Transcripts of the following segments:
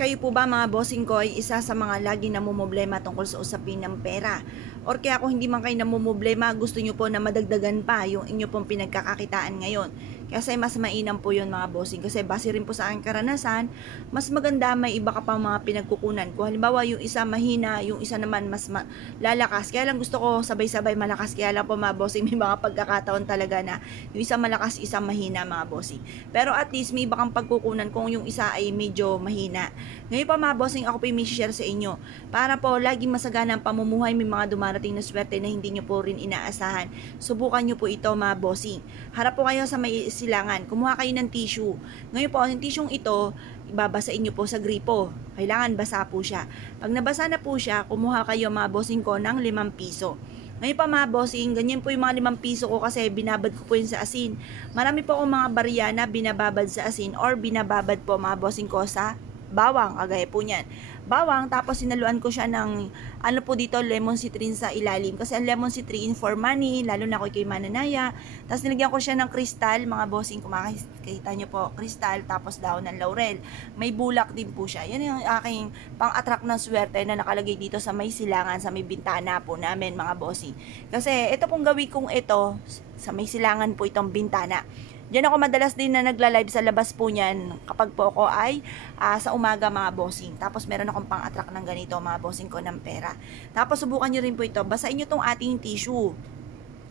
Kayo po ba mga bossing ko ay isa sa mga lagi namumblema tungkol sa usapin ng pera? Or kaya kung hindi man kayo namumblema, gusto nyo po na madagdagan pa yung inyo pong pinagkakakitaan ngayon? Kasi mas mainam po yun mga bossing. Kasi base rin po sa aking karanasan, mas maganda may iba ka pang mga pinagkukunan. Kung halimbawa yung isa mahina, yung isa naman mas lalakas. Kaya lang gusto ko sabay-sabay malakas. Kaya lang po mga bossing, may mga pagkakataon talaga na yung isa malakas, isa mahina mga bossing. Pero at least may iba kang pagkukunan kung yung isa ay medyo mahina. Ngayon pa mga bossing, ako po yung share sa inyo. Para po laging masagana ang pamumuhay, may mga dumarating na swerte na hindi nyo po rin inaasahan. Subukan nyo po ito mga bossing. Harap po kayo sa may silangan. Kumuha kayo ng tissue. Ngayon po, yung tissue ito, ibabasain nyo po sa gripo. Kailangan basa po siya. Pag nabasa na po siya, kumuha kayo mga bossing ko ng 5 piso. Ngayon pa mga bossing, ganyan po yung mga 5 piso ko kasi binabad ko po yun sa asin. Marami po akong mga barya na binababad sa asin or binababad po mga bossing ko sa bawang, kagaya po niyan. Bawang, tapos sinaluan ko siya ng, ano po dito, lemon citrin sa ilalim. Kasi ang lemon citrin for money, lalo na ako kay mananaya. Tapos nilagyan ko siya ng kristal, mga bossing, kung makikita nyo po, kristal, tapos daon ng laurel. May bulak din po siya. Yan yung aking pang-attract ng swerte na nakalagay dito sa may silangan, sa may bintana po namin, mga bossing. Kasi ito pong gawin kong ito, sa may silangan po itong bintana. Diyan ako madalas din na nagla-live sa labas po niyan kapag po ako ay sa umaga mga bossing. Tapos meron akong pang-attract ng ganito mga bossing ko ng pera. Tapos subukan nyo rin po ito. Basahin nyo itong ating tissue.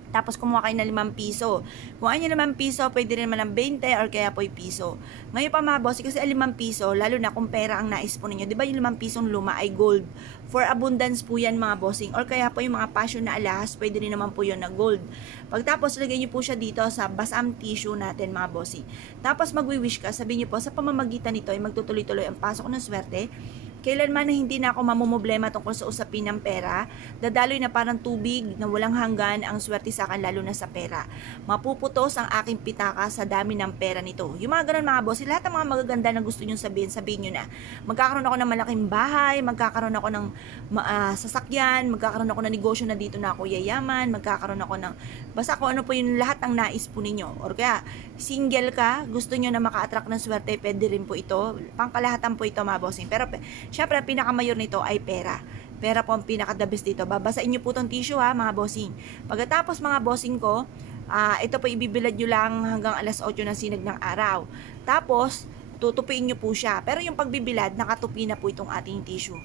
Tapos kumuha kayo ng 5 piso. Kung ano 5 piso, pwede rin naman ng 20 or kaya po yung piso. Ngayon pa mga bossing, kasi 5 piso, lalo na kung pera ang nais po ninyo. Diba yung 5 pisong luma ay gold? For abundance po yan mga bossing. Or kaya po yung mga passion na alahas, pwede rin naman po yun na gold. Pagtapos, lagay nyo po siya dito sa basam tissue natin mga bossing. Tapos magwi-wish ka, sabihin nyo po, sa pamamagitan nito ay magtutuloy-tuloy ang pasok ng swerte. Kailanman na hindi na ako mamumblema tungkol sa usapin ng pera, dadaloy na parang tubig na walang hanggan ang swerte sa akin, lalo na sa pera. Mapuputos ang aking pitaka sa dami ng pera nito. Yung mga ganun mga boss, lahat ng mga magaganda na gusto nyo sabihin, sabihin nyo na. Magkakaroon ako ng malaking bahay, magkakaroon ako ng sasakyan, magkakaroon ako ng negosyo na dito na ako yayaman, magkakaroon ako ng, basta kung ano po yung lahat ng nais po ninyo. Or kaya, single ka, gusto nyo na maka-attract ng swerte, pwede rin po ito. Pangkalahatan po ito mga bossing. Pero syempre, ang pinakamayor nito ay pera. Pera po ang pinaka-the best dito. Babasain nyo po itong tissue ha, mga bossing. Pagkatapos mga bossing ko, ito po ibibilad nyo lang hanggang alas 8 ng sinag ng araw. Tapos, tutupiin nyo po siya. Pero yung pagbibilad, nakatupi na po itong ating tissue.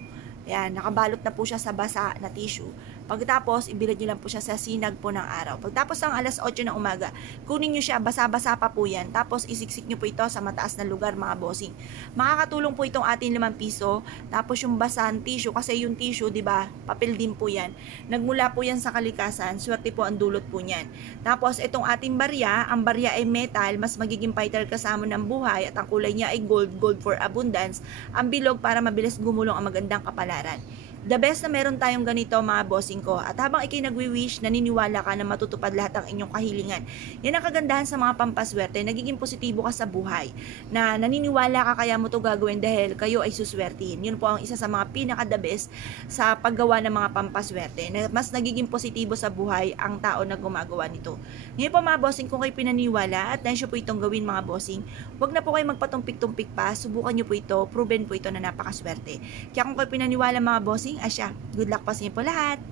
Ayan, nakabalot na po siya sa basa na tissue. Pagkatapos, ibilad nyo lang po siya sa sinag po ng araw. Pagtapos ng alas 8 ng umaga, kunin nyo siya, basa-basa pa po yan. Tapos, isiksik nyo po ito sa mataas na lugar, mga bossing. Makakatulong po itong ating 5 piso. Tapos, yung basan tissue, kasi yung tissue, di ba, papel din po yan. Nagmula po yan sa kalikasan, swerte po ang dulot po niyan. Tapos, itong ating barya, ang barya ay metal, mas magiging fighter kasama ng buhay, at ang kulay niya ay gold, gold for abundance. Ang bilog para mabilis gumulong ang magandang kapalaran. The best na meron tayong ganito mga bossing ko. At habang ikay nagwi-wish, naniniwala ka na matutupad lahat ang inyong kahilingan. Yan ang kagandahan sa mga pampaswerte. Nagiging positibo ka sa buhay. Na naniniwala ka kaya mo ito gagawin dahil kayo ay suswertihin. Yun po ang isa sa mga pinaka-the best sa paggawa ng mga pampaswerte. Na mas nagiging positibo sa buhay ang tao na gumagawa nito. Ngayon po mga bossing, kung kayo pinaniwala at nensyo po itong gawin mga bossing, wag na po kayo magpatumpik-tumpik pa. Subukan nyo po ito. Proven po ito na napakaswerte. Kaya kung kayo pinaniwala mga bossing, asya, good luck pa sa inyo po lahat.